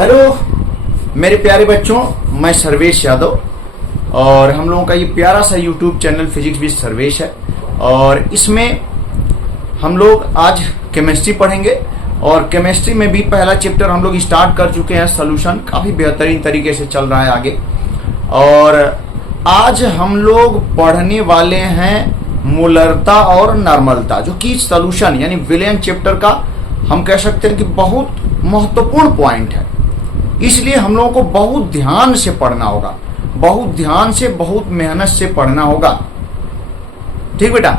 Hello मेरे प्यारे बच्चों, मैं सर्वेश यादव और हम लोगों का ये प्यारा सा YouTube channel physics with Sarvesh है। और इसमें हम लोग आज केमिस्ट्री पढ़ेंगे और केमिस्ट्री में भी पहला चैप्टर हम लोग स्टार्ट कर चुके हैं। सोल्यूशन काफी बेहतरीन तरीके से चल रहा है आगे। और आज हम लोग पढ़ने वाले हैं मूलरता और नॉर्मलता, जो कि सोल्यूशन यानी विलियन चैप्टर का हम कह सकते हैं कि बहुत महत्वपूर्ण पॉइंट है। इसलिए हम लोगों को बहुत ध्यान से पढ़ना होगा, बहुत ध्यान से, बहुत मेहनत से पढ़ना होगा। ठीक बेटा?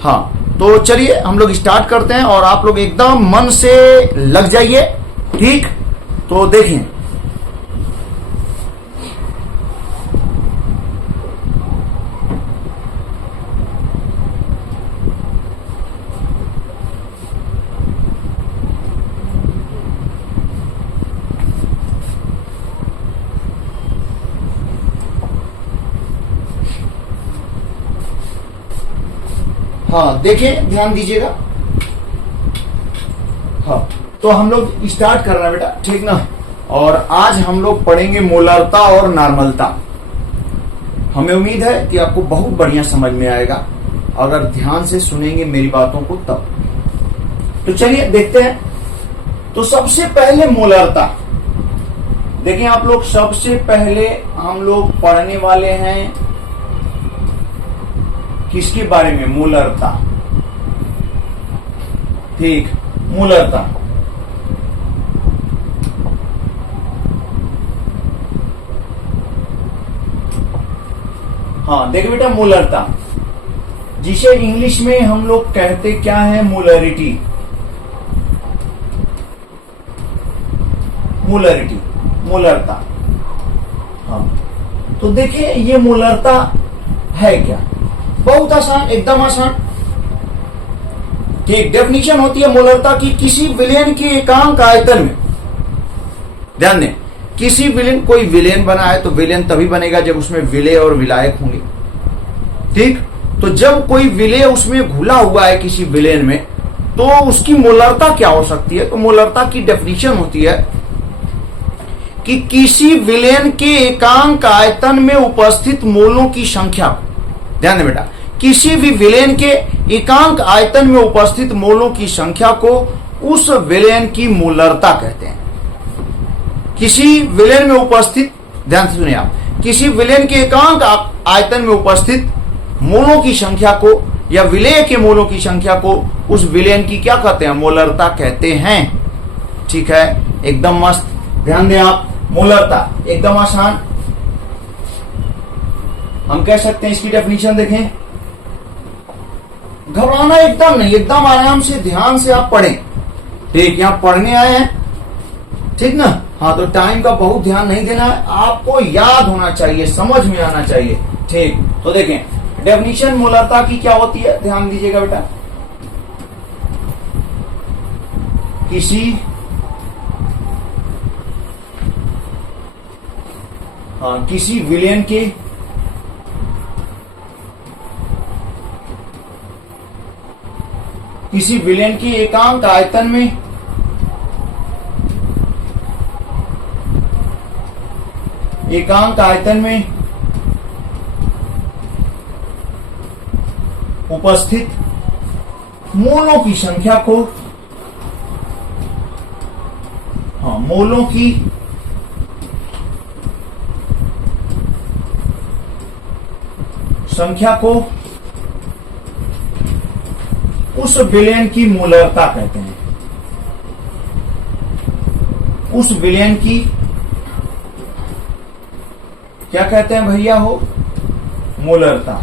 हाँ, तो चलिए हम लोग स्टार्ट करते हैं और आप लोग एकदम मन से लग जाइए। ठीक, तो देखिए हाँ, देखिए ध्यान दीजिएगा। हाँ, तो हम लोग स्टार्ट कर रहे हैं बेटा, ठीक ना। और आज हम लोग पढ़ेंगे मोलरता और नॉर्मलता। हमें उम्मीद है कि आपको बहुत बढ़िया समझ में आएगा अगर ध्यान से सुनेंगे मेरी बातों को तब। तो चलिए देखते हैं। तो सबसे पहले मोलरता देखिए आप लोग, सबसे पहले हम लोग पढ़ने वाले हैं किसके बारे में? मूलरता। ठीक, मूलरता। हाँ देखिए बेटा, मूलरता जिसे इंग्लिश में हम लोग कहते क्या है? मोलरिटी। मोलरिटी, मूलरता। हाँ, तो देखिए ये मूलरता है क्या? बहुत आसान, एकदम आसान। ठीक, डेफिनेशन होती है मूलरता की किसी विलयन के एकांक आयतन में। ध्यान दें, किसी विलयन, कोई विलयन बना है तो विलयन तभी बनेगा जब उसमें विलेय और विलायक होंगे। ठीक, तो जब कोई विलेय उसमें घुला हुआ है किसी विलयन में, तो उसकी मूलरता क्या हो सकती है? तो मूलरता की डेफिनेशन होती है कि किसी विलयन के एकांक आयतन में उपस्थित मोलों की संख्या। ध्यान दें बेटा, किसी भी विलयन के एकांक आयतन में उपस्थित मोलों की संख्या को उस विलयन की मूलरता कहते हैं। किसी विलयन में उपस्थित, ध्यान से सुनिए आप, किसी विलयन के एकांक आयतन में उपस्थित मोलों की संख्या को या विलेय के मोलों की संख्या को उस विलयन की क्या कहते हैं? मूलरता कहते हैं। ठीक है, एकदम मस्त। ध्यान दें आप, मूलरता एकदम आसान। हम कह सकते हैं इसकी डेफिनेशन देखें। घबराना एकदम नहीं, एकदम आराम से ध्यान से आप पढ़ें। ठीक, यहां पढ़ने आए हैं, ठीक ना। हाँ, तो टाइम का बहुत ध्यान नहीं देना है, आपको याद होना चाहिए, समझ में आना चाहिए। ठीक, तो देखें डेफिनेशन मूलरता की क्या होती है, ध्यान दीजिएगा बेटा। किसी विलयन के एकांक आयतन में उपस्थित मोलों की संख्या को, हाँ, मोलों की संख्या को उस विलयन की मूलरता कहते हैं। उस विलयन की क्या कहते हैं भैया? हो मूलरता।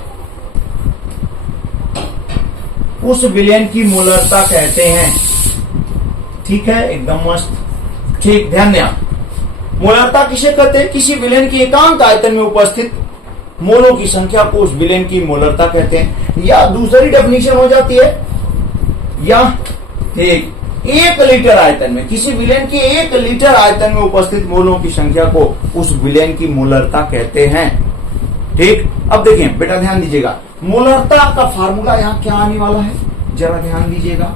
उस विलयन की मूलरता कहते हैं। ठीक है, एकदम मस्त। ठीक, ध्यान दें आप, मूलरता किसे कहते हैं? किसी विलयन के एकांक आयतन में उपस्थित मोलों की संख्या को उस विलयन की मूलरता कहते हैं। या दूसरी डेफिनेशन हो जाती है, या ठीक, 1 लीटर आयतन में, किसी विलयन के 1 लीटर आयतन में उपस्थित मोलों की संख्या को उस विलयन की मूलरता कहते हैं। ठीक, अब देखिए बेटा ध्यान दीजिएगा, मूलरता का फार्मूला यहाँ क्या आने वाला है, जरा ध्यान दीजिएगा।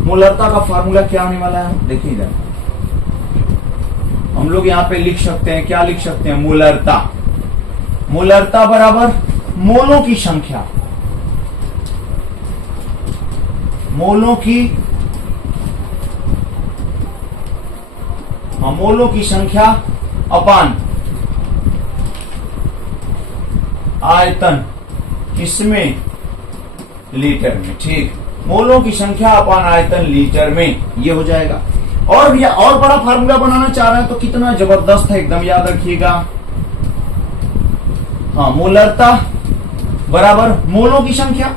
मूलरता का फार्मूला क्या आने वाला है, देखिए जरा। हम लोग यहाँ पे लिख सकते हैं, क्या लिख सकते हैं, मोलरता। मोलरता बराबर मोलों की संख्या, मोलों की संख्या अपान आयतन, किसमें, लीटर में। ठीक, मोलों की संख्या अपान आयतन लीटर में, ये हो जाएगा। और भैया और बड़ा फार्मूला बनाना चाह रहे हैं तो कितना जबरदस्त है, एकदम याद रखिएगा। हाँ, मोलरता बराबर मोलों की संख्या।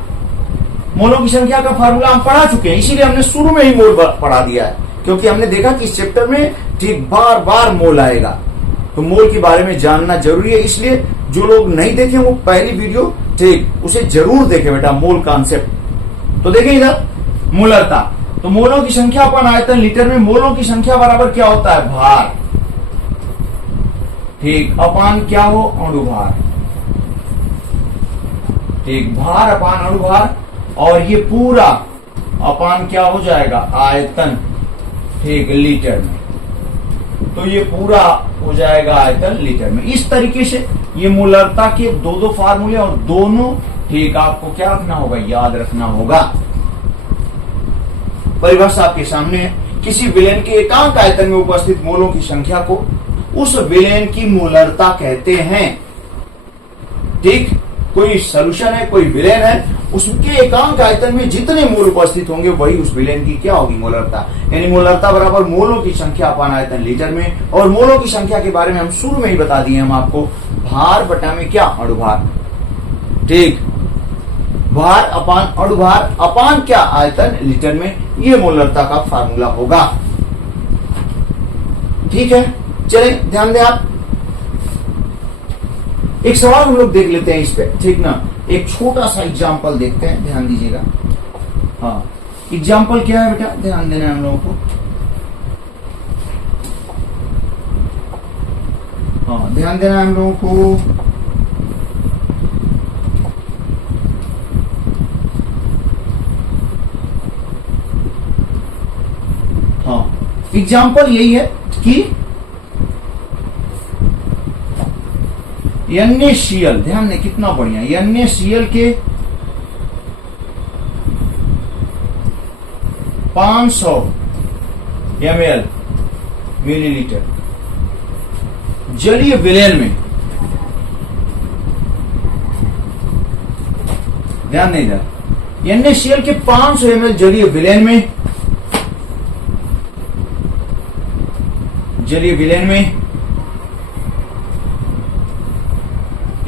मोलों की संख्या का फार्मूला हम पढ़ा चुके हैं, इसीलिए हमने शुरू में ही मोल पढ़ा दिया है, क्योंकि हमने देखा कि इस चैप्टर में ठीक बार बार मोल आएगा, तो मोल के बारे में जानना जरूरी है। इसलिए जो लोग नहीं देखे वो पहली वीडियो ठीक उसे जरूर देखें बेटा, मोल कॉन्सेप्ट। तो देखें इधर मोलरता, तो मोलों की संख्या अपन आयतन लीटर में, मोलों की संख्या बराबर क्या होता है, भार। ठीक, अपान क्या हो, अणुभार। ठीक, भार अपान अणुभार, और ये पूरा अपान क्या हो जाएगा, आयतन। ठीक, लीटर में, तो ये पूरा हो जाएगा आयतन लीटर में। इस तरीके से ये मोलरता के दो दो फार्मूले, और दोनों ठीक आपको क्या रखना होगा, याद रखना होगा। परिभाषा आपके सामने है, किसी विलेन के एकांक आयतन में उपस्थित मोलों की संख्या को उस विलेन की मोलरता कहते हैं। ठीक, कोई सॉल्यूशन है, कोई विलेन है, उसके एकांक आयतन में जितने मोल उपस्थित होंगे वही उस विलेन की क्या होगी, मोलरता। यानी मोलरता बराबर मोलों की संख्या अपान आयतन लीटर में। और मोलों की संख्या के बारे में हम शुरू में ही बता दिए हम आपको, भार बटा में क्या, अणुभार। ठीक, भार अपान अणुभार अपान क्या, आयतन लीटर में, ये मोलरता का फार्मूला होगा। ठीक है, चले ध्यान दें आप। एक सवाल हम लोग देख लेते हैं इस पे, ठीक ना। एक छोटा सा एग्जाम्पल देखते हैं, ध्यान दीजिएगा। हाँ, एग्जाम्पल क्या है बेटा, ध्यान देना है हम लोगों को। हाँ, ध्यान देना है हम लोगों को। हाँ, एग्जाम्पल यही है कि NaCl, ध्यान दें कितना बढ़िया, NaCl के 500 ml मिलीलीटर जलीय विलयन में, ध्यान नहीं इधर, NaCl के 500 ml जलीय विलयन में, जलीय विलयन में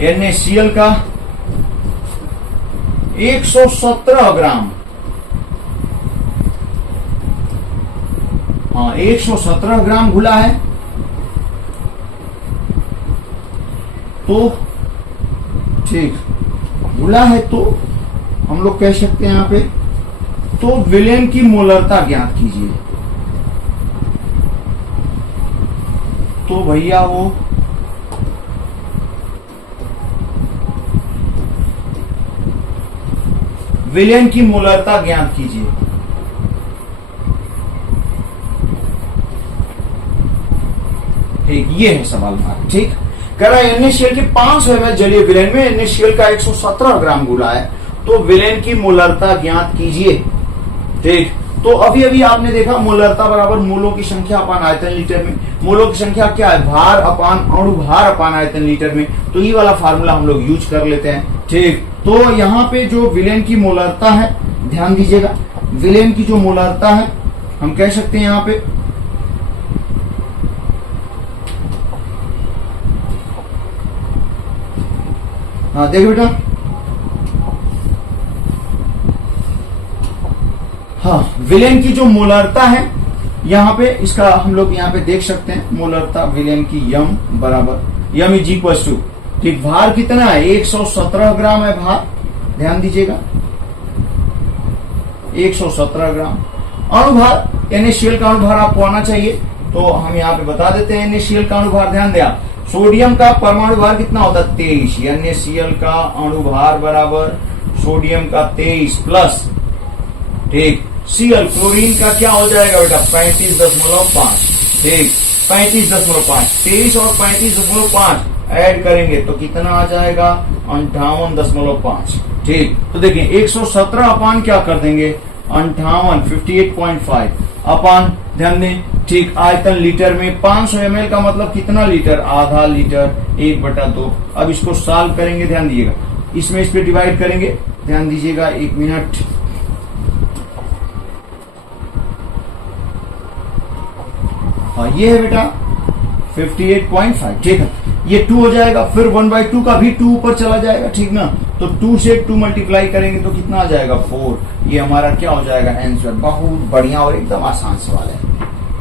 NaCl का 117 ग्राम, हाँ 117 ग्राम घुला है, तो ठीक घुला है, तो हम लोग कह सकते हैं यहां पे, तो विलयन की मोलरता ज्ञात कीजिए। तो भैया वो विलयन की मोलरता ज्ञात कीजिए। ठीक, ये है सवाल हमारा। ठीक, कह रहा है NaCl के 500 ml जलीय विलयन में NaCl का 117 ग्राम घुला है, तो विलयन की मोलरता ज्ञात कीजिए। ठीक, तो अभी अभी आपने देखा मोलरता बराबर मोलों की संख्या अपान आयतन लीटर में। मोलों की संख्या क्या है, भार अपान अणुभार अपान आयतन लीटर में, तो ये वाला फार्मूला हम लोग यूज कर लेते हैं। ठीक, तो यहाँ पे जो विलयन की मोलरता है, ध्यान दीजिएगा, विलयन की जो मोलरता है हम कह सकते हैं यहाँ पे, हाँ देखो बेटा, हाँ विलयन की जो मोलरता है यहाँ पे, इसका हम लोग यहाँ पे देख सकते हैं मोलरता विलयन की, यम बराबर यम इज इक्वल टू, ठीक, भार कितना है 117 ग्राम है भार, ध्यान दीजिएगा 117 ग्राम। अणुभार NaCl का अणुभार आपको आना चाहिए, तो हम यहाँ पे बता देते हैं NaCl का अणुभार। ध्यान दें आप, सोडियम का परमाणु भार कितना होता है 23, NaCl का अणुभार बराबर सोडियम का 23 प्लस, ठीक, Cl क्लोरीन का क्या हो जाएगा बेटा 35.5, ठीक 35.5, 23 और 35.5 ऐड करेंगे तो कितना आ जाएगा 58.5। ठीक, तो देखिए 117 अपान क्या कर देंगे 58, 58.5 अपान, ध्यान दें, ठीक, आयतन लीटर में 500 ml का मतलब कितना लीटर, आधा लीटर, 1/2। अब इसको सॉल्व करेंगे, ध्यान दीजिएगा, इसमें इस पे डिवाइड करेंगे, ध्यान दीजिएगा, 1 मिनट। हाँ ये है बेटा 58.5, ठीक है, ये 2 हो जाएगा, फिर 1/2 का भी 2 ऊपर चला जाएगा, ठीक ना, तो 2 से 2 मल्टीप्लाई करेंगे तो कितना आ जाएगा 4। ये हमारा क्या हो जाएगा आंसर। बहुत बढ़िया और एकदम आसान सवाल है।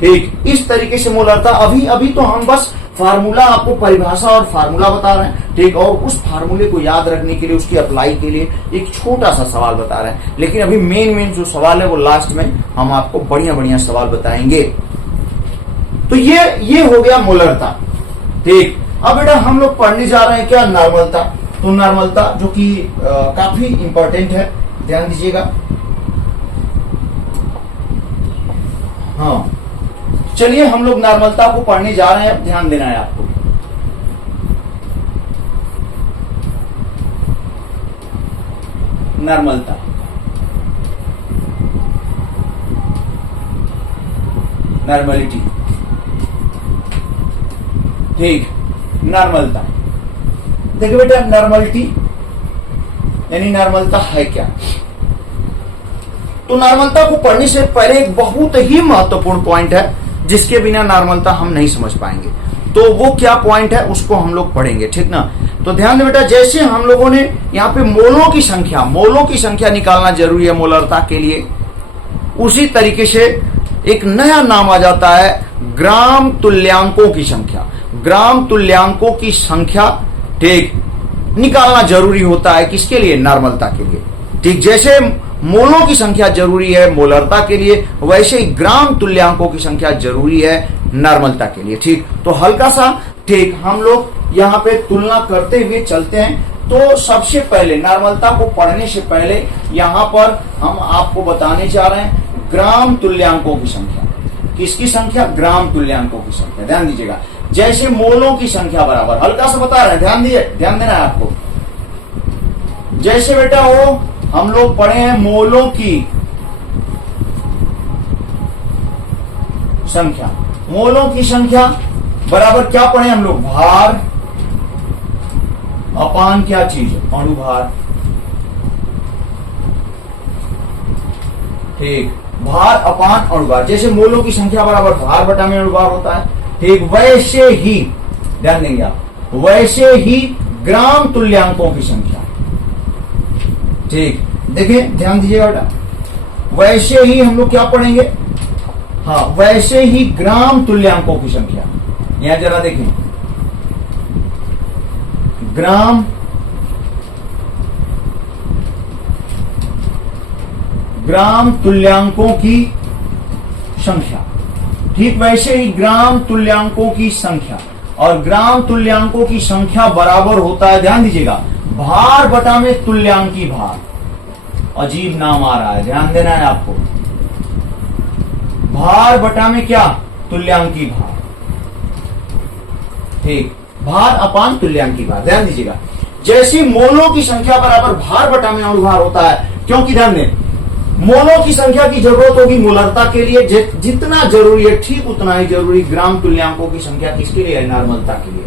ठीक, इस तरीके से मोलरता, अभी तो हम बस फार्मूला, आपको परिभाषा और फार्मूला बता रहे हैं, ठीक, और उस फार्मूले को याद रखने के लिए, उसकी अप्लाई के लिए एक छोटा सा सवाल बता रहे हैं, लेकिन अभी मेन जो सवाल है वो लास्ट में हम आपको बढ़िया बढ़िया सवाल बताएंगे। तो ये हो गया मोलरता। ठीक, अब बेटा हम लोग पढ़ने जा रहे हैं क्या, नॉर्मलता। तो नॉर्मलता जो कि काफी इंपॉर्टेंट है, ध्यान दीजिएगा। हाँ चलिए हम लोग नॉर्मलता को पढ़ने जा रहे हैं, अब ध्यान देना है आपको। नॉर्मलता, नॉर्मलिटी, ठीक, नॉर्मलता। देखिए बेटा नॉर्मलिटी यानी नॉर्मलता है क्या। तो नॉर्मलता को पढ़ने से पहले एक बहुत ही महत्वपूर्ण पॉइंट है जिसके बिना नॉर्मलता हम नहीं समझ पाएंगे। तो वो क्या पॉइंट है उसको हम लोग पढ़ेंगे, ठीक ना। तो ध्यान दे बेटा, जैसे हम लोगों ने यहाँ पे मोलों की संख्या निकालना जरूरी है मोलरता के लिए, उसी तरीके से एक नया नाम आ जाता है ग्राम तुल्यांकों की संख्या। ग्राम तुल्यांकों की संख्या, ठीक, निकालना जरूरी होता है किसके लिए, नॉर्मलता के लिए। ठीक, जैसे मोलों की संख्या जरूरी है मोलरता के लिए, वैसे ही ग्राम तुल्यांकों की संख्या जरूरी है नॉर्मलता के लिए। ठीक, तो हल्का सा, ठीक, हम लोग यहाँ पे तुलना करते हुए चलते हैं। तो सबसे पहले नॉर्मलता को पढ़ने से पहले यहाँ पर हम आपको बताने जा रहे हैं ग्राम तुल्यांकों की संख्या। किसकी संख्या, ग्राम तुल्यांकों की संख्या। ध्यान दीजिएगा, जैसे मोलों की संख्या बराबर, हल्का सा बता रहे हैं, ध्यान देना है आपको। जैसे बेटा वो हम लोग पढ़े हैं मोलों की संख्या, मोलों की संख्या बराबर क्या पढ़े हम लोग, भार अपान क्या चीज, अणुभार। ठीक, भार अपान अणुभार। जैसे मोलों की संख्या बराबर भार बटा में अणुभार होता है, ठीक, वैसे ही ध्यान देंगे आप, वैसे ही ग्राम तुल्यांकों की संख्या। ठीक, देखिए ध्यान दीजिएगा बेटा, वैसे ही हम लोग क्या पढ़ेंगे, हाँ वैसे ही ग्राम तुल्यांकों की संख्या। यहां जरा देखें, ग्राम तुल्यांकों की संख्या। ठीक, वैसे ही ग्राम तुल्यांकों की संख्या, और ग्राम तुल्यांकों की संख्या बराबर होता है, ध्यान दीजिएगा, भार बटा में तुल्यांकी भार। अजीब नाम आ रहा है, ध्यान देना है आपको, भार बटा में क्या, तुल्यांकी भार। ठीक, भार अपान तुल्यांकी भार। ध्यान दीजिएगा, जैसी मोलों की संख्या बराबर भार बटा में अणुभार होता है, क्योंकि ध्यान दें मोलों की संख्या की जरूरत होगी मोलरता के लिए, जितना जरूरी है ठीक उतना ही जरूरी ग्राम तुल्यांकों की संख्या किसके लिए है, नॉर्मलता के लिए।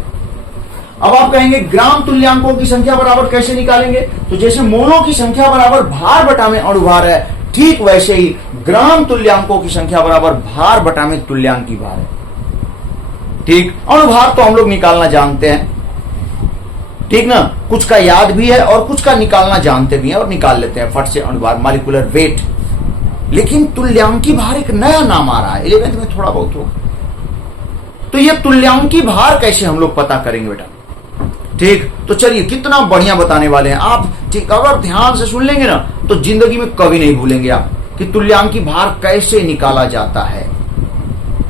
अब आप कहेंगे ग्राम तुल्यांकों की संख्या बराबर कैसे निकालेंगे, तो जैसे मोलों की संख्या बराबर भार बटा में अणुभार है, ठीक वैसे ही ग्राम तुल्यांकों की संख्या बराबर भार बटा में तुल्यांकी भार है। ठीक, अणुभार तो हम लोग निकालना जानते हैं, ठीक ना, कुछ का याद भी है और कुछ का निकालना जानते भी हैं और निकाल लेते हैं फट से, अणुभार, मॉलिक्यूलर वेट। लेकिन तुल्यांकी भार एक नया नाम आ रहा है, 11th में थोड़ा बहुत होगा। तो ये तुल्यांकी भार कैसे हम लोग पता करेंगे बेटा। ठीक, तो चलिए कितना बढ़िया बताने वाले हैं आप। ठीक, अगर ध्यान से सुन लेंगे ना तो जिंदगी में कभी नहीं भूलेंगे आप कि तुल्यांकी भार कैसे निकाला जाता है।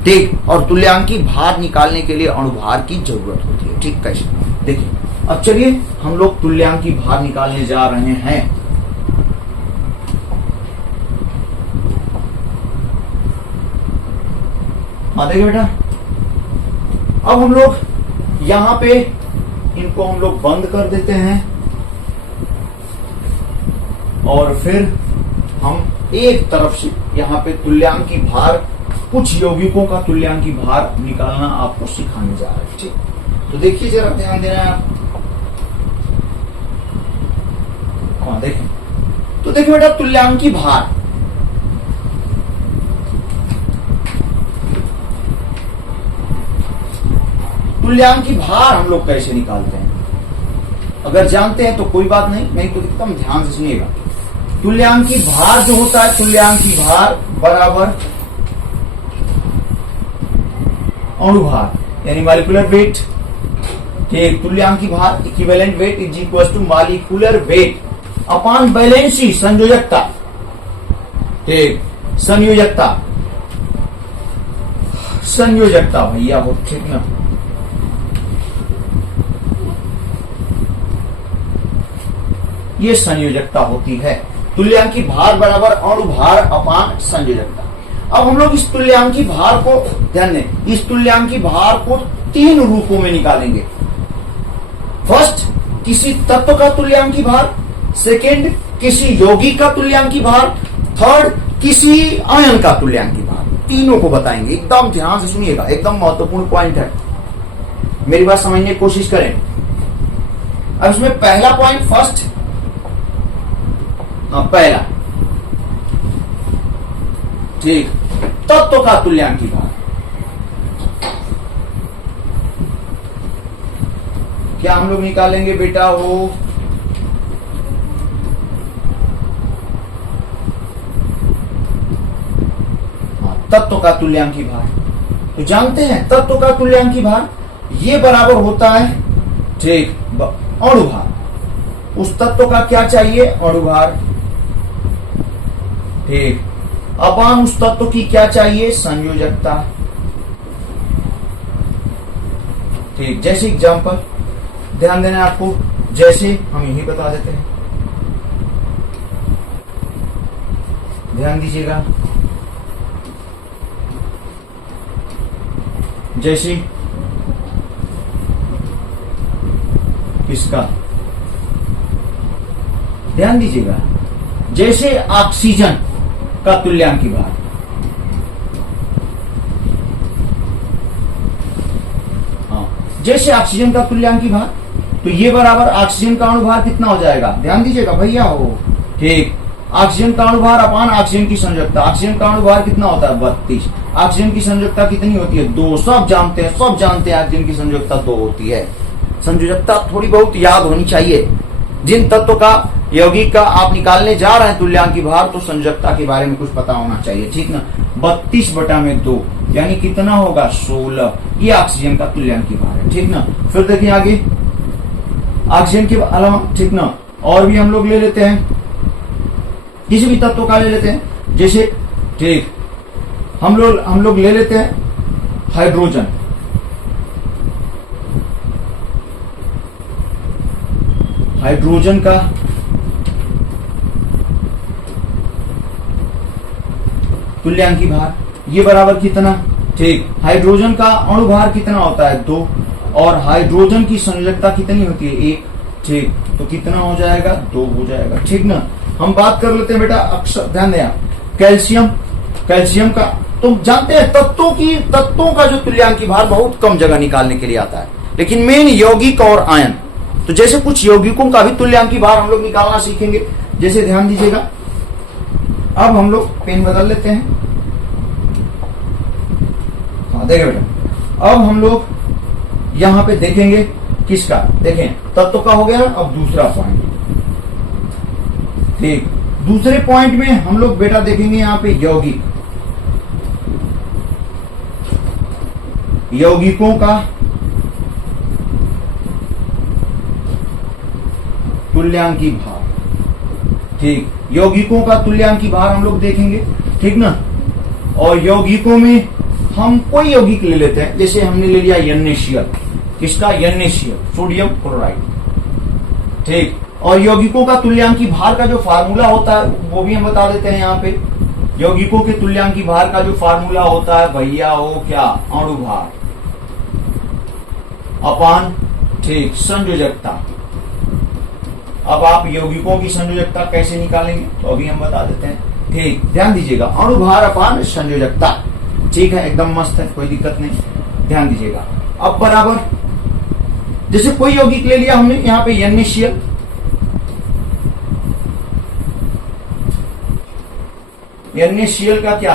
ठीक, और तुल्यांकी भार निकालने के लिए अणुभार की जरूरत होती है। ठीक, कैसे, देखिए अब चलिए हम लोग तुल्यांकी भार निकालने जा रहे हैं। देखिए बेटा, अब हम लोग यहां पे इनको हम लोग बंद कर देते हैं और फिर हम एक तरफ से यहां पे तुल्यांकी भार, कुछ यौगिकों का तुल्यांकी भार निकालना आपको सिखाने जा रहे हैं। ठीक, तो देखिए जरा ध्यान देना है आप। हाँ देखें, तो देखिए बेटा तुल्यांकी भार, तुल्यांकी भार हम लोग कैसे निकालते हैं? अगर जानते हैं तो कोई बात नहीं तो एकदम ध्यान से सुनिएगा। तुल्यांकी भार जो होता है, तुल्यांकी भार बराबर अणुभार यानी मॉलिक्यूलर वेट। ठीक, तुल्यांकी भार equivalent weight is equal to molecular weight upon valency, संयोजकता। ठीक, संयोजकता, संयोजकता भैया हो, ठीक ना। ये संयोजकता होती है। तुल्यांकी भार बराबर अणुभार अपान संयोजकता। अब हम लोग इस तुल्यांकी भार को, ध्यान दें, इस तुल्यांकी भार को तीन रूपों में निकालेंगे। फर्स्ट, किसी तत्व का तुल्यांकी भार। सेकेंड, किसी यौगिक का तुल्यांकी भार। थर्ड, किसी आयन का तुल्यांकी भार। तीनों को बताएंगे, एकदम ध्यान से सुनिएगा, एकदम महत्वपूर्ण पॉइंट है, मेरी बात समझने की कोशिश करें। अब इसमें पहला पॉइंट, फर्स्ट, पहला, ठीक, तत्व का तुल्यांकी भार। क्या हम लोग निकालेंगे बेटा? वो तत्व का तुल्यांकी भार। तो जानते हैं तत्व का तुल्यांकी भार ये बराबर होता है, ठीक, अणुभार। उस तत्व का क्या चाहिए? अणुभार। ठीक, अपान उस तत्व की क्या चाहिए? संयोजकता। ठीक, जैसे एग्जांपल ध्यान देना है आपको, जैसे हम यही बता देते हैं, ध्यान दीजिएगा। जैसे किसका? ध्यान दीजिएगा, जैसे ऑक्सीजन का तुल्यांकी भार। हाँ, जैसे ऑक्सीजन का तुल्यांकी भार, तो ये बराबर ऑक्सीजन का अणुभार कितना हो जाएगा? ध्यान दीजिएगा भैया हो। ठीक, ऑक्सीजन का अणुभार अपान ऑक्सीजन की संयोजकता। ऑक्सीजन का अणुभार कितना होता है? 32। ऑक्सीजन की संयोजकता कितनी होती है? 2। सब जानते हैं, सब जानते हैं ऑक्सीजन की संयोजकता 2 होती है। संयोजकता थोड़ी बहुत याद होनी चाहिए। जिन तत्व का, यौगिक का आप निकालने जा रहे हैं तुल्यांकी भार, तो संयोजकता के बारे में कुछ पता होना चाहिए, ठीक ना। 32/2 यानी कितना होगा? 16। ये ऑक्सीजन का तुल्यांकी भार है, ठीक ना। फिर देखिए आगे, ऑक्सीजन के अलावा, ठीक ना, और भी हम लोग ले लेते हैं, किसी भी तत्व का ले लेते हैं। जैसे, ठीक, हम लोग ले लेते हैं हाइड्रोजन। हाइड्रोजन का तुल्यांकी भार ये बराबर कितना? ठीक, हाइड्रोजन का अणुभार कितना होता है? 2। और हाइड्रोजन की संयोजकता कितनी होती है? 1। ठीक, तो कितना हो जाएगा? 2 हो जाएगा, ठीक ना। हम बात कर लेते हैं बेटा, अक्सर ध्यान दें, कैल्शियम। कैल्शियम का तो जानते हैं, तत्वों का जो तुल्यांकी भार बहुत कम जगह निकालने के लिए आता है, लेकिन मेन यौगिक और आयन। तो जैसे कुछ यौगिकों का भी तुल्यांकी भार हम लोग निकालना सीखेंगे। जैसे ध्यान दीजिएगा, अब हम लोग पेन बदल लेते हैं। हाँ देखें बेटा, अब हम लोग यहां पे देखेंगे किसका? देखें, तत्व का हो गया। अब दूसरा पॉइंट, ठीक, दूसरे पॉइंट में हम लोग बेटा देखेंगे यहां पे यौगिक, यौगिकों का तुल्यांकी भार। ठीक, यौगिकों का तुल्यांकी भार हम लोग देखेंगे, ठीक ना। और यौगिकों में हम कोई यौगिक ले लेते हैं, जैसे हमने ले लिया NaCl। किसका? NaCl, sodium chloride. ठीक, और यौगिकों का तुल्यांकी भार का जो फार्मूला होता है वो भी हम बता देते हैं यहाँ पे। यौगिकों के तुल्यांकी भार का जो फार्मूला होता है भैया, वो क्या? अणुभार। अपान ठीक संयोजकता। अब आप यौगिकों की संयोजकता कैसे निकालेंगे तो अभी हम बता देते हैं। ठीक, ध्यान दीजिएगा, अणुभार अपान संयोजकता। ठीक है, एकदम मस्त है, कोई दिक्कत नहीं, ध्यान दीजिएगा। अब बराबर जैसे कोई यौगिक ले लिया हमने, यहां पे NaCl, NaCl का क्या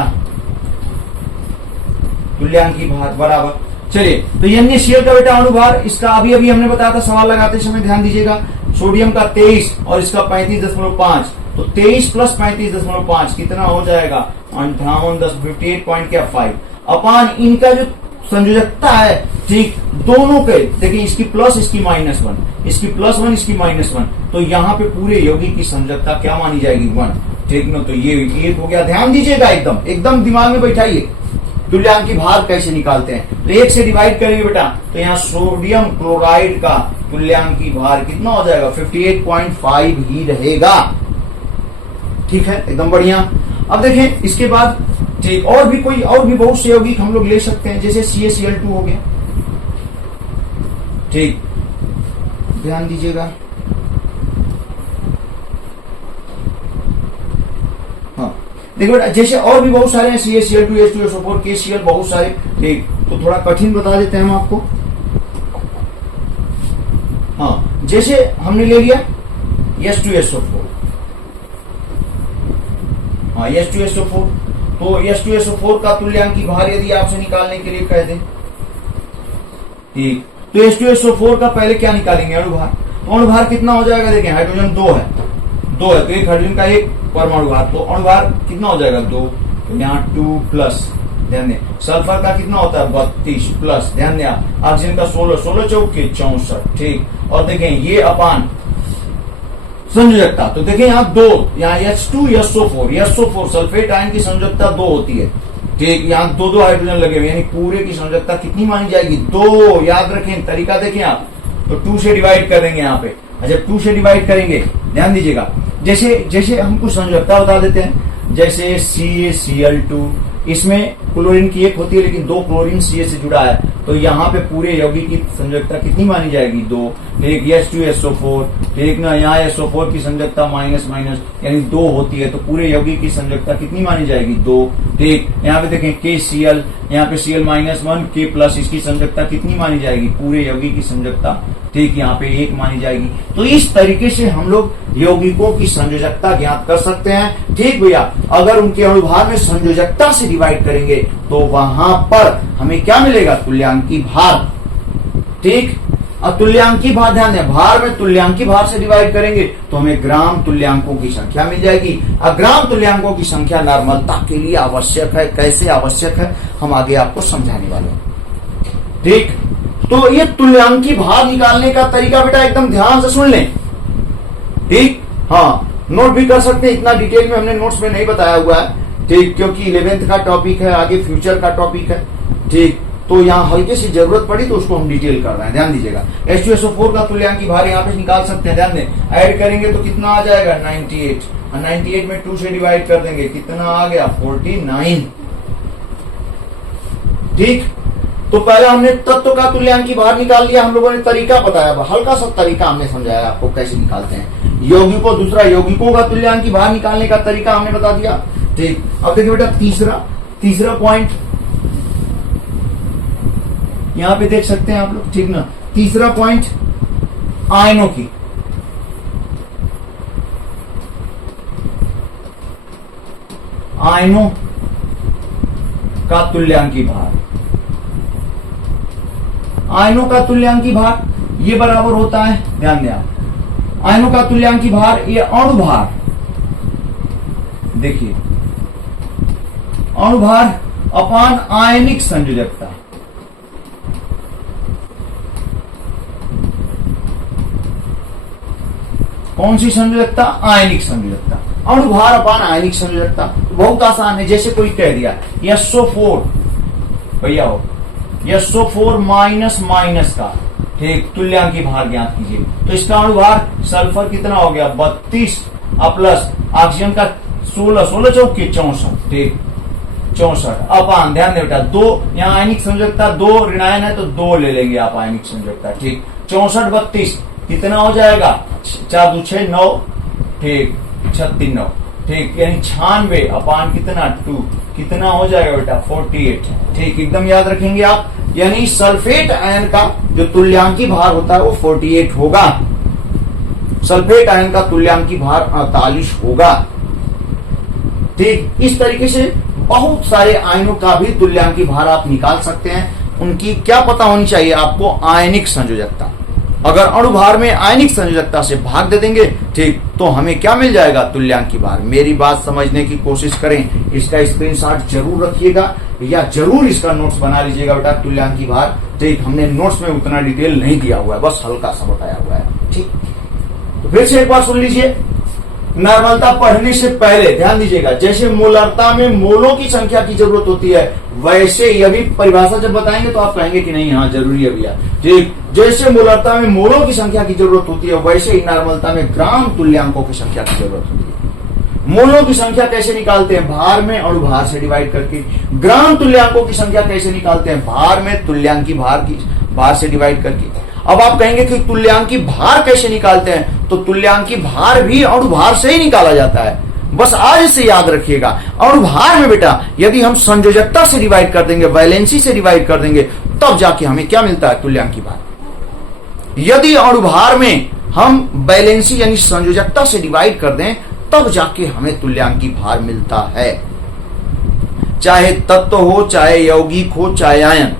तुल्यांकी भार बराबर, चलिए तो NaCl का बेटा अणुभार, इसका अभी अभी हमने बताया था सवाल लगाते समय, ध्यान दीजिएगा। सोडियम का 23 और इसका 35.5, तो 23 प्लस 35.5 कितना हो जाएगा 58.5 अपान इनका जो संयोजकता है, ठीक, दोनों के देखिए, इसकी प्लस इसकी -1, इसकी +1 इसकी -1, तो यहाँ पे पूरे यौगिक की संयोजकता क्या मानी जाएगी 1। ठीक ना, तो ये एक हो गया, ध्यान दीजिएगा, एकदम एकदम दिमाग में बैठाइए। तुल्यांकी भार कैसे निकालते हैं, तो 1 से डिवाइड करेंगे बेटा, तो यहाँ सोडियम क्लोराइड का तुल्यांकी भार कितना हो जाएगा 58.5 ही रहेगा। ठीक है, एकदम बढ़िया। अब देखें इसके बाद, ठीक, और भी बहुत से यौगिक हम लोग ले सकते हैं, जैसे CaCl2 हो गया। ठीक, ध्यान दीजिएगा, हाँ देखो बेटा, जैसे और भी बहुत सारे हैं, CaCl2, H2SO4, KCl, बहुत सारे। ठीक, तो थोड़ा कठिन बता देते हैं हम आपको। हाँ, जैसे हमने ले लिया H2SO4, हाँ H2SO4, तो H2SO4 का तुल्यांकी भार यदि आपसे निकालने के लिए कह दें, ठीक, तो H2SO4 का पहले क्या निकालेंगे अणुभार, तो अणुभार कितना हो जाएगा, देखें हाइड्रोजन 2 है, तो एक हाइड्रोजन का एक परमाणु भार, तो अणुभार कितना हो जाएगा 2, तो यहाँ 2 प्लस, ध्यान दें, सल्फर का कितना होता है 32 प्लस, ध्यान दें, ऑक्सीजन का 16 चौके 64। ठीक, और देखें ये अपान संयोजकता, तो देखें यहाँ 2, यहाँ H2SO4 सल्फेट आयन की संयोजकता 2 होती है। ठीक, यहाँ 2 हाइड्रोजन लगे हुए, यानी पूरे की संयोजकता कितनी मानी जाएगी 2। याद रखें, तरीका देखें आप, तो 2 से डिवाइड कर देंगे यहाँ पे। अच्छा, 2 से डिवाइड करेंगे, ध्यान दीजिएगा, जैसे हम कुछ संयोजकता बता देते हैं, जैसे CaCl2, इसमें क्लोरीन की एक होती है, लेकिन 2 क्लोरीन Ca से जुड़ा है, तो यहाँ पे पूरे यौगिक की संयोजकता कितनी मानी जाएगी 2। ठीक, H2SO4, ठीक ना, यहाँ SO4 की संयोजकता माइनस यानी 2 होती है, तो पूरे यौगिक की संयोजकता कितनी मानी जाएगी 2। ठीक, यहाँ पे देखें KCl, यहाँ पे Cl-1, K+, इसकी संयोजकता कितनी मानी जाएगी, पूरे यौगिक की संयोजकता, ठीक, यहाँ पे 1 मानी जाएगी। तो इस तरीके से हम लोग यौगिकों की संयोजकता ज्ञात कर सकते हैं। ठीक भैया, अगर उनके अणुभार में संयोजकता से डिवाइड करेंगे तो वहां पर हमें क्या मिलेगा, तुल्यांकी भार। ठीक, अब तुल्यांकी भार, ध्यान दें, भार में तुल्यांकी भार से डिवाइड करेंगे तो हमें ग्राम तुल्यांकों की संख्या मिल जाएगी। अब ग्राम तुल्यांकों की संख्या नॉर्मलता के लिए आवश्यक है, कैसे आवश्यक है हम आगे आपको समझाने वाले हैं। ठीक, तो ये तुल्यांकी भार निकालने का तरीका बेटा एकदम ध्यान से सुन लें। ठीक, हाँ, नोट भी कर सकते हैं, इतना डिटेल में हमने नोट्स में नहीं बताया हुआ है। ठीक, क्योंकि 11th का टॉपिक है, आगे फ्यूचर का टॉपिक है। ठीक, तो यहाँ हल्के सी जरूरत पड़ी तो उसको हम डिटेल कर रहे हैं, ध्यान दीजिएगा। H2SO4 का तुल्यांकी भार यहाँ पे निकाल सकते हैं, ध्यान दें, ऐड करेंगे तो कितना आ जाएगा 98, और 98 में 2 से डिवाइड कर देंगे, कितना आ गया 49। ठीक, तो पहले हमने तत्व का तुल्यांकी भार निकाल लिया, हम लोगों ने तरीका बताया, हल्का सा तरीका हमने समझाया आपको कैसे निकालते हैं। यौगिकों, दूसरा यौगिकों का तुल्यांकी भार निकालने का तरीका हमने बता दिया। ठीक, अब देखिए बेटा तीसरा पॉइंट यहां पे देख सकते हैं आप लोग, ठीक ना। तीसरा पॉइंट आयनों की, आयनों का तुल्यांकी भार, आयनों का तुल्यांकी भार ये बराबर होता है, ध्यान दें आप, आयनों का तुल्यांकी भार ये अणुभार, देखिए अणुभार अपान आयनिक संयोजकता। कौन सी संयोजकता, आयनिक संयोजकता, अणुभार अपान आयनिक संयोजकता। बहुत आसान है, जैसे कोई कह दिया SO4 भैया हो, SO4 माइनस का, ठीक, तुल्यांकी भार ज्ञात कीजिए, तो इसका अणुभार सल्फर कितना हो गया 32 प्लस ऑक्सीजन का 16 चौके 64, ठीक, 64 अपान, ध्यान दे बेटा, 2 यहाँ आयनिक संयोजकता 2 ऋणायन है तो 2 ले लेंगे आप आयनिक संयोजकता। ठीक, 64 32 कितना हो जाएगा, 4 2 6 9, ठीक, 36 9, ठीक, यानी 96 अपान कितना 2, कितना हो जाएगा बेटा 48। ठीक, एकदम याद रखेंगे आप, यानी सल्फेट आयन का जो तुल्यांकी भार होता है वो 48 होगा, सल्फेट आयन का तुल्यांकी भार 48 होगा। ठीक, इस तरीके से बहुत सारे आयनों का भी तुल्यांकी भार आप निकाल सकते हैं। उनकी क्या पता होनी चाहिए आपको, आयनिक संयोजकता। अगर अणुभार में आयनिक संयोजकता से भाग दे देंगे, ठीक, तो हमें क्या मिल जाएगा, तुल्यांकी भार। मेरी बात समझने की कोशिश करें, इसका स्क्रीनशॉट जरूर रखिएगा या जरूर इसका नोट्स बना लीजिएगा बेटा, तुल्यांकी भार। ठीक, हमने नोट्स में उतना डिटेल नहीं दिया हुआ है, बस हल्का सा बताया हुआ है। ठीक, तो फिर से एक बार सुन लीजिए, नॉर्मलता पढ़ने से पहले ध्यान दीजिएगा, जैसे मोलरता में मोलों की संख्या की जरूरत होती है, वैसे ही अभी परिभाषा जब बताएंगे तो आप कहेंगे कि नहीं हाँ जरूरी है भैया। ठीक, जैसे मोलरता में मोलों की संख्या की जरूरत होती है, वैसे ही नॉर्मलता में ग्राम तुल्यांकों की संख्या की जरूरत होती है। मोलों की संख्या कैसे निकालते हैं, भार में अणुभार से डिवाइड करके। ग्राम तुल्यांकों की संख्या कैसे निकालते हैं, भार में तुल्यांकी भार से डिवाइड करके। अब आप कहेंगे कि तुल्यांकी भार कैसे निकालते हैं, तो तुल्यांकी भार भी अणुभार से ही निकाला जाता है। बस आज से याद रखिएगा, अणुभार में बेटा यदि हम संयोजकता से डिवाइड कर देंगे, वैलेंसी से डिवाइड कर देंगे, तब जाके हमें क्या मिलता है, तुल्यांकी भार। यदि अणुभार में हम बैलेंसी यानी संयोजकता से डिवाइड कर दें, तब जाके हमें तुल्यांकी भार मिलता है। चाहे तत्व हो, चाहे यौगिक हो, चाहे आयन।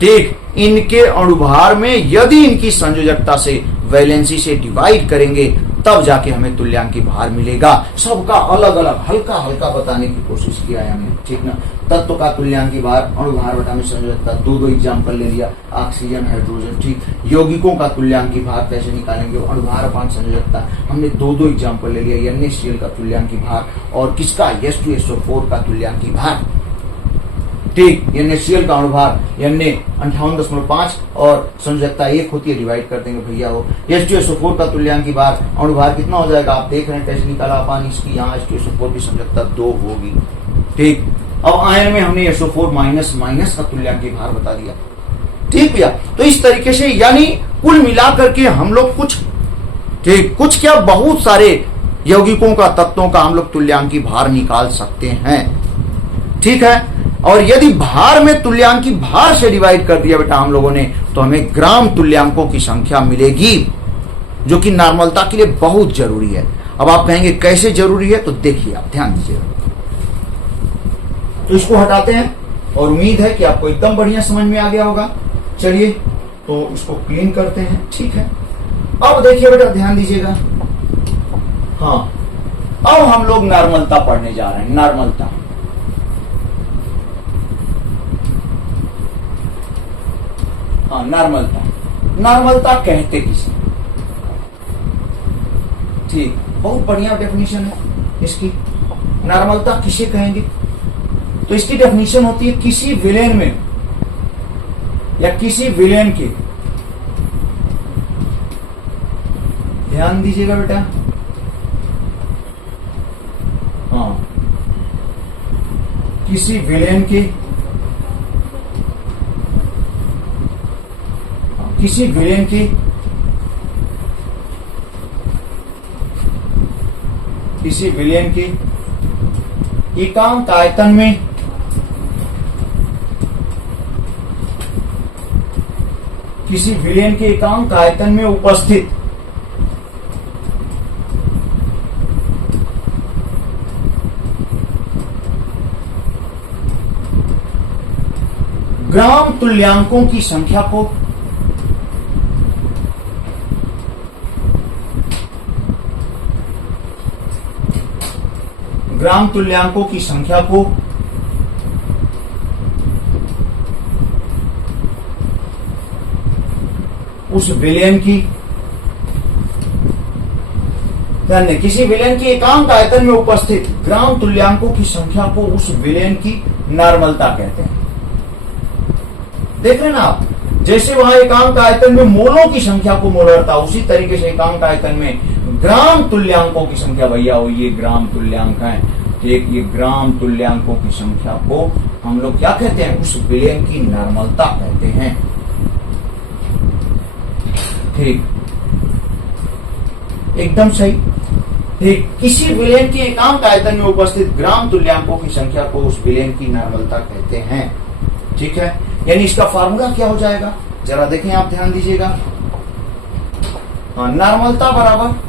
ठीक, इनके अणुभार में यदि इनकी संयोजकता से वैलेंसी से डिवाइड करेंगे, तब जाके हमें तुल्यांकी भार मिलेगा। सबका अलग अलग हल्का हल्का बताने की कोशिश किया है हमने। ठीक ना, तत्व का तुल्यांकी भार, अणुभार बटा में संयोजकता, दो एग्जाम्पल ले लिया, ऑक्सीजन हाइड्रोजन। ठीक, यौगिकों का तुल्यांकी भार कैसे निकालेंगे, अणुभार अपान संयोजकता, हमने दो एग्जाम्पल ले लिया, NaCl का तुल्यांकी भार और किसका, H2SO4 का तुल्यांकी भार। ठीक, NaCl का अणुभार Na58.5 और संयोजकता 1 होती है, डिवाइड कर देंगे भैया हो। H2SO4 का तुल्यांकी भार, अणुभार कितना हो जाएगा, आप देख रहे हैं कैसे निकाला अपन, इसकी यहाँ H2SO4 की संयोजकता 2 होगी। ठीक, अब आयन में हमने SO4 माइनस का तुल्यांकी भार बता दिया। ठीक भैया, तो इस तरीके से यानी कुल मिलाकर के हम लोग कुछ क्या बहुत सारे यौगिकों का, तत्वों का हम लोग तुल्यांकी भार निकाल सकते हैं। ठीक है, और यदि भार में तुल्यांकी भार से डिवाइड कर दिया बेटा हम लोगों ने, तो हमें ग्राम तुल्यांकों की संख्या मिलेगी, जो कि नॉर्मलता के लिए बहुत जरूरी है। अब आप कहेंगे कैसे जरूरी है, तो देखिए आप ध्यान दीजिएगा। तो इसको हटाते हैं और उम्मीद है कि आपको एकदम बढ़िया समझ में आ गया होगा। चलिए तो इसको क्लीन करते हैं। ठीक है, अब देखिए बेटा ध्यान दीजिएगा। हाँ, अब हम लोग नॉर्मलता पढ़ने जा रहे हैं। नॉर्मलता, हाँ नॉर्मलता कहते किसे, ठीक, बहुत बढ़िया डेफिनेशन है इसकी। नॉर्मलता किसे कहेंगे, तो इसकी डेफिनेशन होती है किसी विलेन में या किसी विलेन के, ध्यान दीजिएगा बेटा, हाँ, किसी विलेन के, किसी विलेन की एकांक आयतन में उपस्थित ग्राम तुल्यांकों की संख्या को उस विलेन की, ध्यान दें, किसी विलेन की एकांक आयतन में उपस्थित ग्राम तुल्यांकों की संख्या को उस विलेन की नॉर्मलता कहते हैं। देख रहे हैं ना आप, जैसे वहां एकांक आयतन में मोलों की संख्या को मोलरता, उसी तरीके से एकांक आयतन में ग्राम तुल्यांकों की संख्या, भैया हो ये ग्राम तुल्यांक है, ठीक, ये ग्राम तुल्यांकों की संख्या को हम लोग क्या कहते हैं, उस विलयन की नॉर्मलता कहते हैं। ठीक, एकदम सही। ठीक, किसी विलयन के एकांक आयतन में उपस्थित ग्राम तुल्यांकों की संख्या को उस विलयन की नॉर्मलता कहते हैं। ठीक है, यानी इसका फार्मूला क्या हो जाएगा, जरा देखें, आप ध्यान दीजिएगा। हाँ, नॉर्मलता बराबर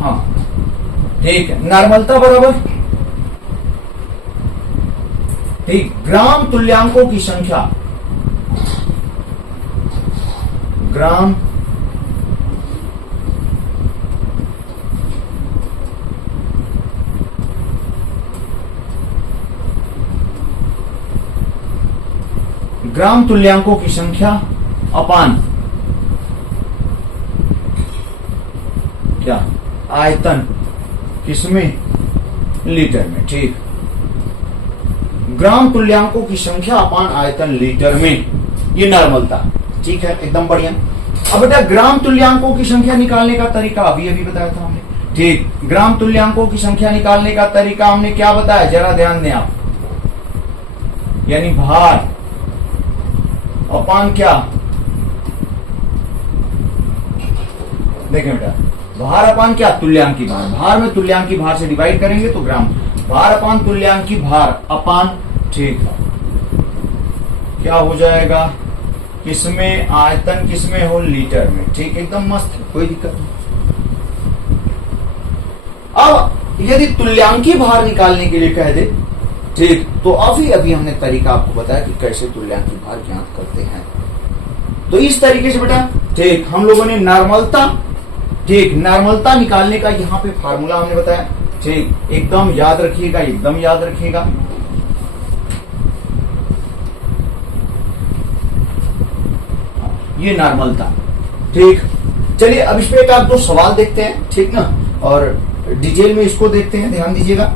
हाँ ठीक है, नॉर्मलता बराबर ठीक ग्राम तुल्यांकों की संख्या, ग्राम ग्राम तुल्यांकों की संख्या अपान क्या, आयतन, किसमें, लीटर में। ठीक, ग्राम तुल्यांकों की संख्या अपान आयतन लीटर में, ये नॉर्मलता। ठीक है, एकदम बढ़िया। अब बेटा ग्राम तुल्यांकों की संख्या निकालने का तरीका अभी बताया था हमने। ठीक, ग्राम तुल्यांकों की संख्या निकालने का तरीका हमने क्या बताया, जरा ध्यान दें आप, यानी भार अपान क्या, देखें बेटा, भार अपान क्या, तुल्यांकी भार। भार में तुल्यांकी भार से डिवाइड करेंगे तो ग्राम, भार अपान तुल्यांकी भार अपान, ठीक, क्या हो जाएगा, किसमें, आयतन किसमें हो, लीटर में। ठीक, एकदम मस्त, कोई दिक्कत नहीं। अब यदि तुल्यांकी भार निकालने के लिए कह दे, ठीक, तो अभी हमने तरीका आपको बताया कि कैसे तुल्यांकी भार ज्ञात करते हैं। तो इस तरीके से बेटा, ठीक, हम लोगों ने नॉर्मलता, ठीक, नॉर्मलता निकालने का यहाँ पे फार्मूला हमने बताया। ठीक, एकदम याद रखिएगा, एकदम याद रखिएगा। ये नॉर्मलता। ठीक, चलिए अब इस पे एक आध दो सवाल देखते हैं, ठीक ना, और डिटेल में इसको देखते हैं, ध्यान दीजिएगा।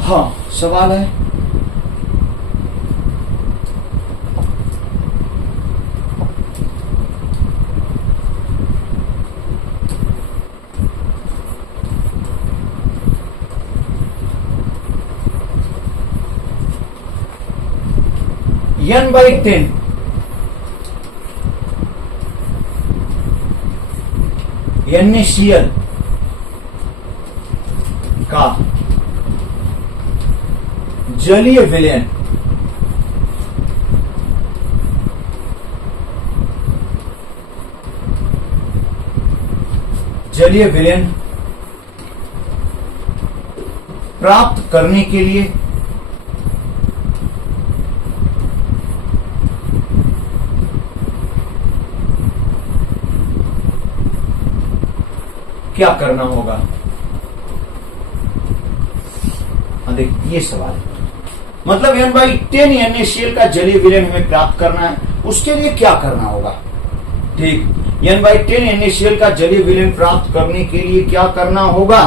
हाँ, सवाल है, n/10 NaCl का जलीय विलयन प्राप्त करने के लिए क्या करना होगा। देख, ये सवाल है, मतलब n/10 NaCl का जलीय विलयन हमें प्राप्त करना है, उसके लिए क्या करना होगा। ठीक, n/10 NaCl का जलीय विलयन प्राप्त करने के लिए क्या करना होगा।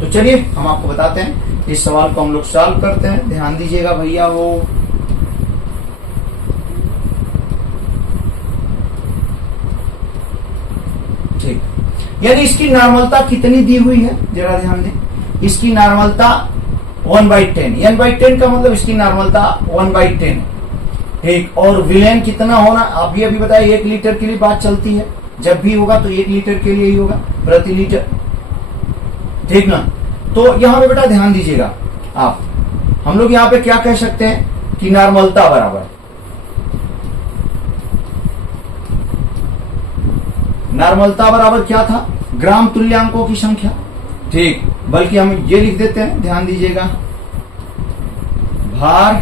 तो चलिए हम आपको बताते हैं, इस सवाल को हम लोग सॉल्व करते हैं, ध्यान दीजिएगा भैया। वो ठीक, यानी इसकी नॉर्मलता कितनी दी हुई है, जरा ध्यान दें। इसकी नॉर्मलता 1/10, n/10 का मतलब इसकी नॉर्मलता 1/10। ठीक, और विलयन कितना होना, अभी बताया, 1 लीटर के लिए बात चलती है, जब भी होगा तो 1 लीटर के लिए ही होगा, प्रति लीटर। ठीक ना, तो यहां पे बेटा ध्यान दीजिएगा आप, हम लोग यहां पे क्या कह सकते हैं कि नॉर्मलता बराबर, नॉर्मलता बराबर क्या था, ग्राम तुल्यांकों की संख्या। ठीक, बल्कि हम ये लिख देते हैं, ध्यान दीजिएगा, भार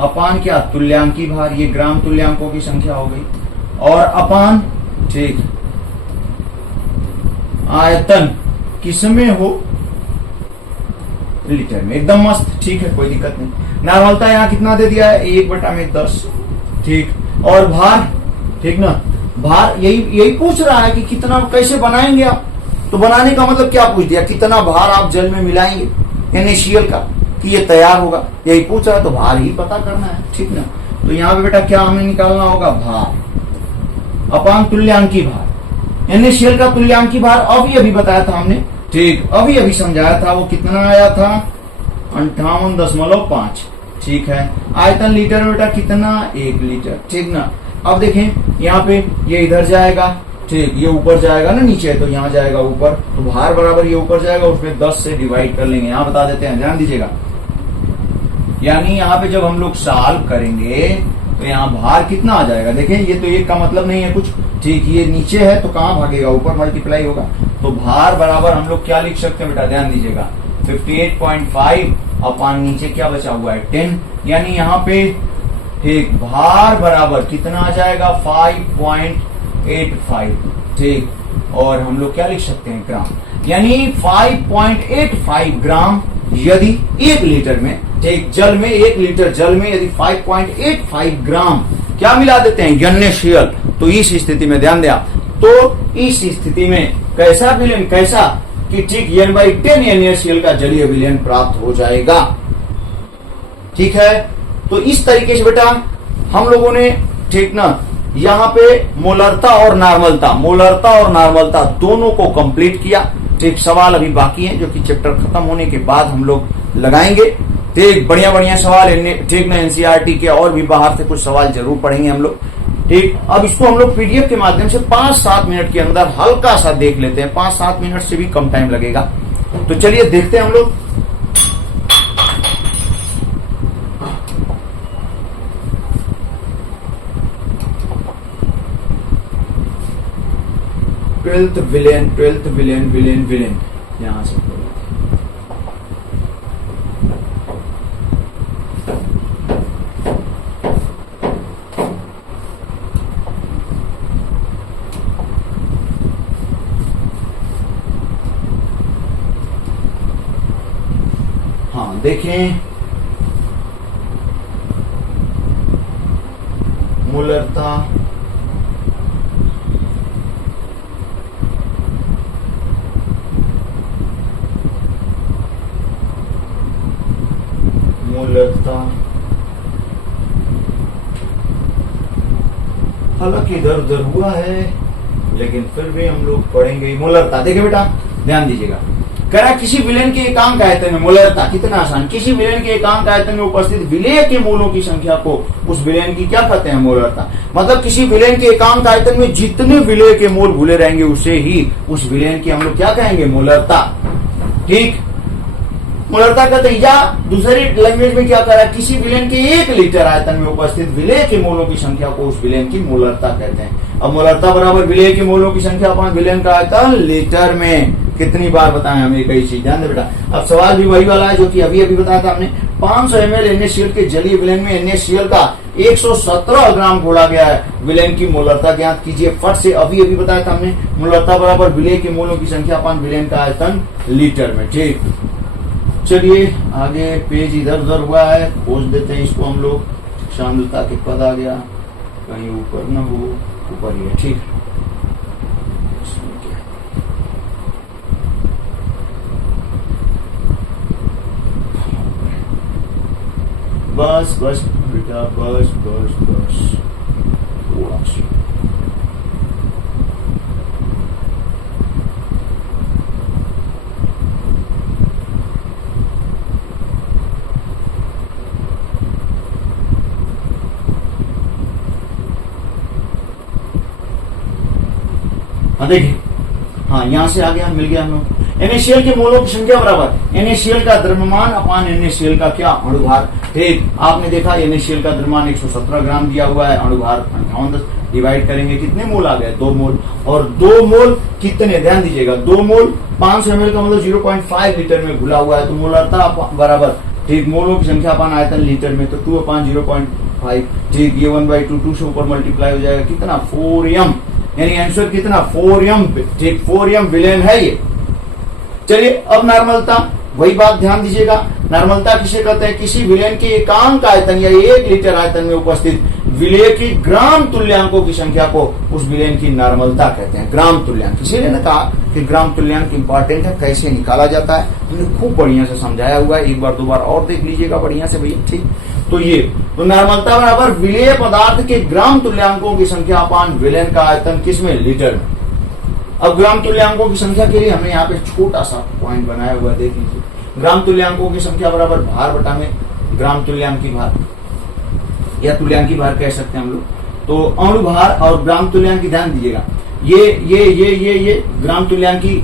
अपान क्या, तुल्यांकी भार, ये ग्राम तुल्यांकों की संख्या हो गई, और अपान, ठीक, आयतन किसमें हो, लीटर में। एकदम मस्त, ठीक है, कोई दिक्कत नहीं। नॉर्मलता यहाँ कितना दे दिया है, 1/10। ठीक, और भार, ठीक ना, भार यही पूछ रहा है कि कितना, कैसे बनाएंगे आप। तो बनाने का मतलब क्या पूछ दिया, कितना भार आप जल में मिलाएंगे NaCl का। कि ये तैयार होगा, यही पूछ रहा है, तो भार ही पता करना है, ठीक ना। तो यहाँ पे बेटा क्या हमें निकालना होगा, भार अपान तुल्यांकी भार। NaCl का तुल्यांकी भार अभी बताया था हमने, ठीक, अभी समझाया था, वो कितना आया था 58.5, ठीक है। आयतन लीटर में बेटा कितना, 1 लीटर, ठीक ना। अब देखें यहाँ पे ये इधर जाएगा, ठीक, ये ऊपर जाएगा ना नीचे, तो यहाँ जाएगा ऊपर, तो भार बराबर ये ऊपर जाएगा, उसमें 10 से डिवाइड कर लेंगे, यहाँ बता देते हैं, ध्यान दीजिएगा। यानी यहाँ पे जब हम लोग सॉल्व करेंगे तो यहाँ भार कितना आ जाएगा, देखें ये तो 1 का मतलब नहीं है कुछ, ठीक, ये नीचे है तो कहाँ भागेगा, ऊपर मल्टीप्लाई होगा, तो भार बराबर हम लोग क्या लिख सकते हैं बेटा, ध्यान दीजिएगा, 58.5 अपान नीचे क्या बचा हुआ है 10, यानी यहाँ पे ठीक भार बराबर कितना आ जाएगा 5.85, ठीक, और हम लोग क्या लिख सकते हैं, ग्राम, यानी 5.85 ग्राम यदि 1 लीटर में, ठीक, जल में 1 लीटर जल में यदि 5.85 ग्राम क्या मिला देते हैं, NaCl, तो इस स्थिति में ध्यान दें, तो इस स्थिति में कैसा विलयन, कैसा कि ठीक N/10 NaCl का जलीय विलयन प्राप्त हो जाएगा, ठीक है। तो इस तरीके से बेटा हम लोगों ने, ठीक ना, यहाँ पे मोलरता और नॉर्मलता दोनों को कंप्लीट किया, ठीक। सवाल अभी बाकी हैं जो कि चैप्टर खत्म होने के बाद हम लोग लगाएंगे, ठीक, बढ़िया सवाल, ठीक ना, NCERT के और भी बाहर से कुछ सवाल जरूर पढ़ेंगे हम लोग, ठीक। अब इसको हम लोग PDF के माध्यम से 5-7 मिनट के अंदर हल्का सा देख लेते हैं, 5-7 मिनट से भी कम टाइम लगेगा, तो चलिए देखते हैं हम लोग। ट्वेल्थ विलेन यहां से हाँ देखें, मोलरता, हालांकि इधर उधर हुआ है लेकिन फिर भी हम लोग पढ़ेंगे मोलरता। देखिए बेटा ध्यान दीजिएगा, कह रहा किसी विलयन के एकांक आयतन में मोलरता, कितना आसान, किसी विलयन के एकांक आयतन में उपस्थित विलेय के मोलों की संख्या को उस विलयन की क्या कहते हैं, मोलरता। मतलब किसी विलयन के एकांक आयतन में जितने विलेय के मोल भूले रहेंगे उसे ही उस विलयन की हम लोग क्या कहेंगे, मोलरता, ठीक। मोलरता कहते हैं, या दूसरी लैंग्वेज में क्या कह रहा है, किसी विलयन के 1 लीटर आयतन में उपस्थित विलेय के मोलों की संख्या को उस विलयन की मोलरता कहते हैं। अब मोलरता बराबर विलेय के मोलों की संख्या अपॉन विलयन का आयतन लीटर में, कितनी बार बताएं हमें कई चीज, ध्यान दे बेटा। अब सवाल भी वही वाला है जो कि अभी बताया था हमने, 500 ml NaCl के जलीय विलयन में NaCl का 117 ग्राम घोड़ा गया है, विलयन की मोलरता ज्ञात कीजिए। फट से अभी बताया था हमने, मोलरता बराबर विलेय के मोलों की संख्या अपॉन विलयन का आयतन लीटर में, ठीक। चलिए आगे पेज इधर उधर हुआ है, खोज देते हैं इसको हम लोग। सांद्रता के पद आ गया, कहीं ऊपर न हो, ऊपर ही है, ठीक। बस बेटा बस देखिए, हाँ यहाँ से आ गया, मिल गया हम लोग। NaCl के मोलों की संख्या बराबर NaCl का द्रव्यमान अपान NaCl का क्या, अणुभार, ठीक। आपने देखा NaCl का द्रव्यमान 117 ग्राम दिया हुआ है, अणुभार 58, डिवाइड करेंगे कितने मोल आ गए, 2 मोल, और 2 मोल कितने, ध्यान दीजिएगा, 2 मोल 500 ml का मतलब 0.5 लीटर में घुला हुआ है, तो मोलरता बराबर, ठीक, मोलों की संख्या अपान आयतन लीटर में, तो 2/0.5, ठीक। ये 1/2 से ऊपर मल्टीप्लाई हो जाएगा, कितना 4m, यानी आंसर कितना 4m, ठीक, 4m विलयन है ये। चलिए अब नॉर्मलता, वही बात ध्यान दीजिएगा, नॉर्मलता किसे कहते हैं, किसी विलयन के एकांक आयतन या 1 लीटर आयतन में उपस्थित विलेय की ग्राम तुल्यांकों की संख्या को उस विलेयन की नॉर्मलता कहते हैं, ग्राम तुल्यांक। इसीलिए ने कहा कि ग्राम तुल्यांक इंपॉर्टेंट है, कैसे निकाला जाता है हमने खूब बढ़िया से समझाया हुआ है, एक बार दो बार और देख लीजिएगा बढ़िया से भैया, ठीक। तो ये तो नॉर्मलता बराबर विलेय पदार्थ के ग्राम तुल्यांकों की संख्या अपान विलेयन का आयतन किसमें, लीटर में। अब ग्राम तुल्यांकों की संख्या के लिए हमने यहाँ पे छोटा सा पॉइंट बनाया हुआ, देख लीजिए। ग्राम तुल्यांकों की संख्या बराबर भार बटा में ग्राम तुल्यांक की भार, या तुल्यांकी भार कह सकते हैं हम लोग। तो अणु भार और ग्राम तुल्यांकी, ध्यान दीजिएगा, ये ग्राम तुल्यांकी,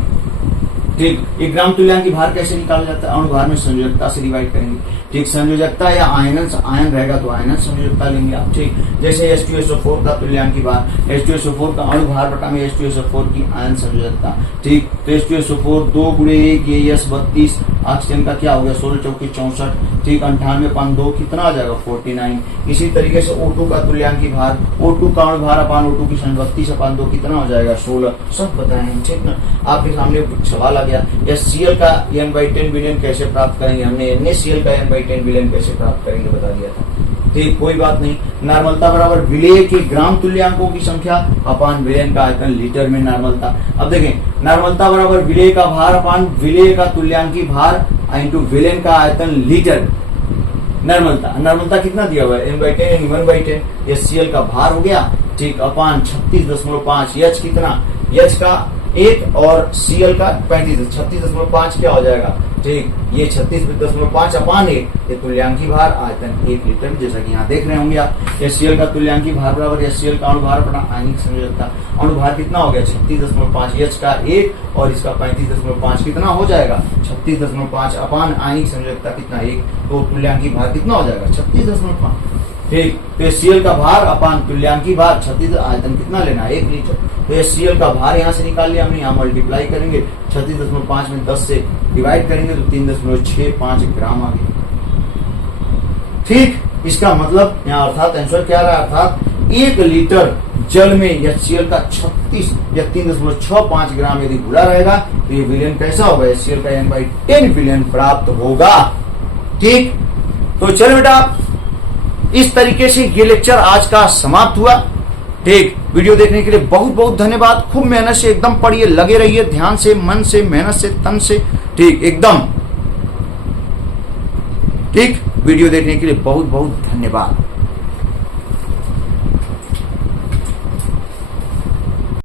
ठीक। ये ग्राम तुल्यांकी भार कैसे निकाला जाता है, अणु भार में संयोजकता से डिवाइड करेंगे, ठीक। संयोजकता या आयन रहेगा तो आयन संयोजकता लेंगे आप, ठीक। जैसे H2SO4 का तुल्यांकी भार, H2SO4 का अणु भार बटा में H2SO4 की आयन संयोजकता, ठीक। तो H2SO4 2 गुणे 1 ये S 32, ऑक्सीजन का क्या हो गया 16 चौकी 64, ठीक। 98/2 कितना आ जाएगा 49। इसी तरीके से O2 का तुल्यांकी भार, O2 का अणु भार अपान O2 की संख्या 32/2 कितना हो जाएगा 16, सब बताएंगे, ठीक ना। आपके सामने सवाल आ गया HCl का N/10 विलेयन कैसे प्राप्त करेंगे, हमने NaCl का N/10 विलेयन कैसे प्राप्त करेंगे बता दिया था, ठीक। कोई बात नहीं। नॉर्मलता बराबर विलेय के ग्राम तुल्यांकों की संख्या अपान विलेयन का आयतन लीटर में नॉर्मलता। अब देखें नॉर्मलता बराबर विलेय का भार अपान विलेय का तुल्यांकी भार इंटू विलेयन का आयतन लीटर। नॉर्मलता कितना दिया हुआ है N/10 1/10, HCl का भार हो गया, ठीक, अपान 36.5, H कितना, H का 1 और Cl का 36.5 क्या हो जाएगा, ठीक। ये 36.5 अपान 1, ये तुल्यांकी भार आयतन 1 लीटर, जैसा कि यहाँ देख रहे होंगे आप। HCl का तुल्यांकी भार बराबर HCl का अणु भार बटा आयनिक संयोजकता, अणु भार कितना हो गया 36.5, H का 1 और इसका 35.5 कितना हो जाएगा 36.5 अपान आयनिक संयोजकता कितना 1, तो तुल्यांकी भार कितना हो जाएगा 36.5, ठीक। तो HCl का भार अपान तुल्यांकी भार 36, आयतन कितना लेना है 1 लीटर। तो HCl का भार यहाँ से निकाल लिया हमने, यहाँ मल्टीप्लाई करेंगे 36.5 में 10 से डिवाइड करेंगे तो 3.65 ग्राम आ गया, ठीक। इसका मतलब यहाँ अर्थात आंसर क्या रहा, अर्थात 1 लीटर जल में HCl का 36 या 3.65 ग्राम यदि घुला रहेगा तो ये विलेयन कैसा होगा, HCl का N/10 विलेयन प्राप्त होगा, ठीक। तो चलो बेटा इस तरीके से ये लेक्चर आज का समाप्त हुआ, ठीक। वीडियो देखने के लिए बहुत बहुत धन्यवाद। खूब मेहनत से एकदम पढ़िए, लगे रहिए, ध्यान से, मन से, मेहनत से, तन से, ठीक, एकदम, ठीक। वीडियो देखने के लिए बहुत बहुत धन्यवाद।